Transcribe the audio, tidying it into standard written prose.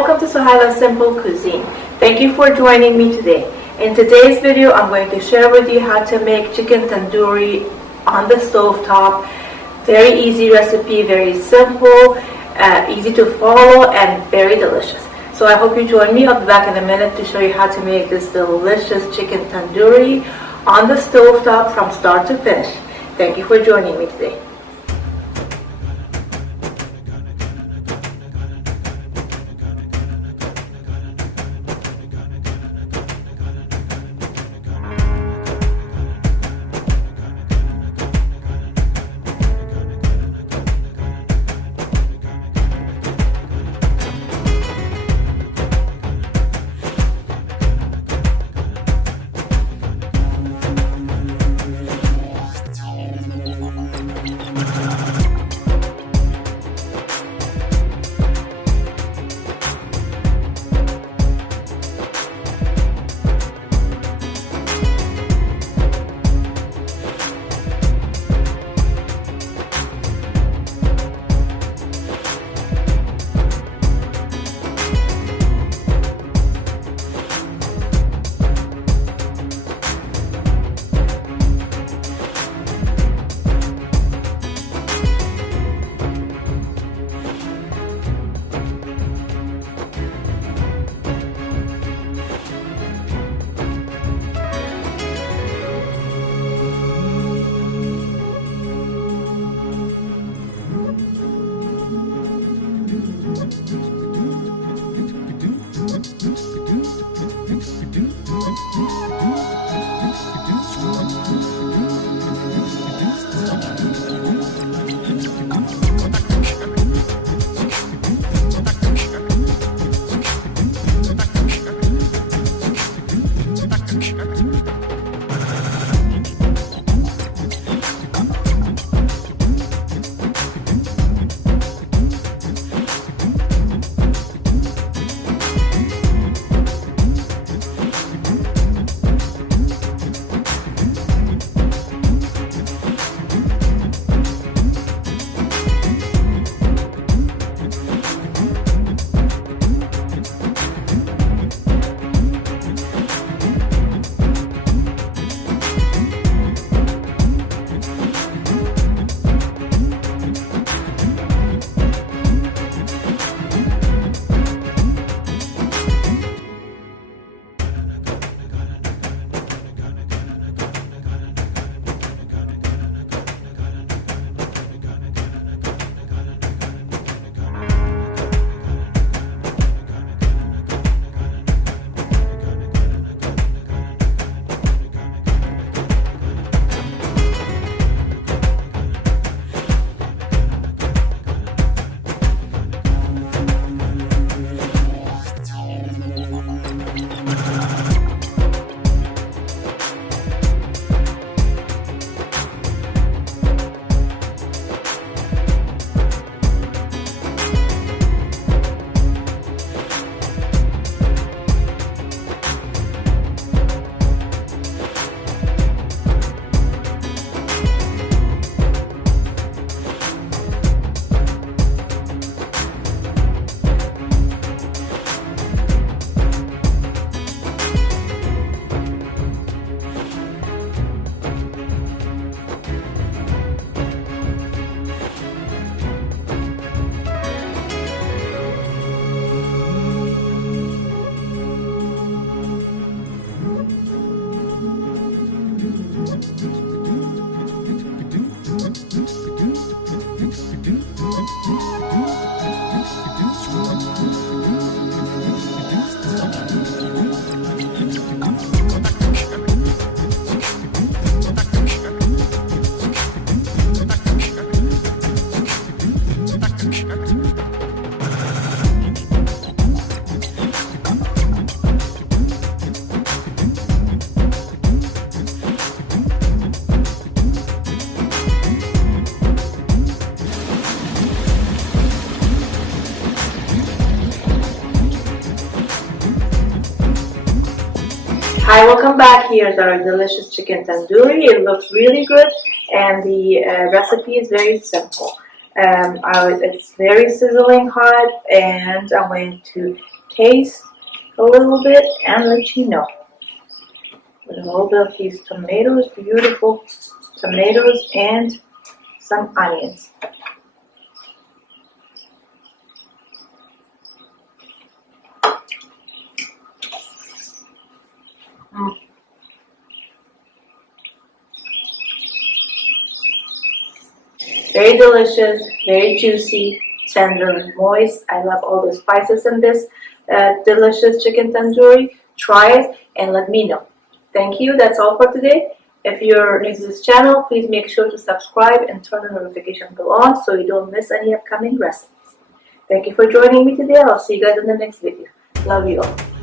welcome to Suhaila's Simple Cuisine. Thank you for joining me today. In today's video, I'm going to share with you how to make chicken tandoori on the stove top. Very easy recipe, very simple, easy to follow, and very delicious. So I hope you join me. I'll be back in a minute to show you how to make this delicious chicken tandoori on the stove top from start to finish. Thank you for joining me today. Hi, welcome back. Here's our delicious chicken tandoori. It looks really good and the recipe is very simple. It's very sizzling hot and I'm going to taste a little bit and let you know. With a little bit of these tomatoes, beautiful tomatoes, and some onions. Very delicious, very juicy, tender, moist. I love all the spices in this delicious chicken tandoori. Try it and let me know. Thank you. That's all for today. If you're new to this channel, please make sure to subscribe and turn the notification bell on so you don't miss any upcoming recipes. Thank you for joining me today. I'll see you guys in the next video. Love you all.